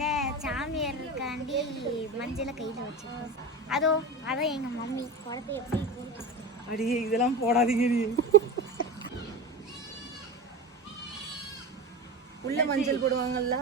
நாங்கள் சாமியாருக்காண்டி மஞ்சளை கையில் வச்சுருக்கோம். அதான் எங்கள் மம்மி குழந்தை எப்படி அடியே இதெல்லாம் போடாதீங்க நீ. உள்ள மஞ்சள் போடுவாங்கல்ல.